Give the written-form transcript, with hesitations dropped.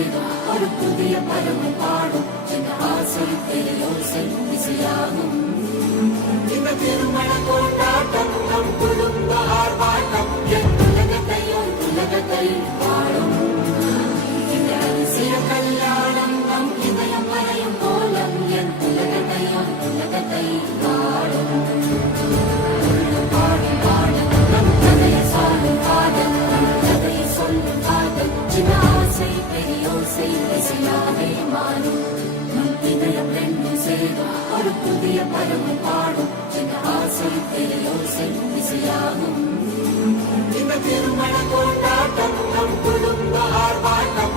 சேரும் ஒரு புதிய பருவம் பாடும் என்ற ஆசை பெரியோசை இசையாகும். இந்த திருமண கொண்டாட்டம் நம் குடும்ப ஆர்ப்பாட்டம் என் உலகத்தை வாழும். இந்த அதிசய கல்யாணம் நம் இதயம் வரையும் கோலம் என் உலகத்தை வாழும். பாடும் பாடல் நம் கதையை சாலும் காதல் நம் கதையை சொல்லும் காதல் சின்ன ஆசை பெரியோசை இசையாவே மாறும். நம் இதயம் ரெண்டும் சேரும் ஒரு புதிய பருவம் பாடும் என்ற ஆசை பெரியோசை இசையாகும். இந்த திருமண கொண்டாட்டம் நம் குடும்ப ஆர்ப்பாட்டம்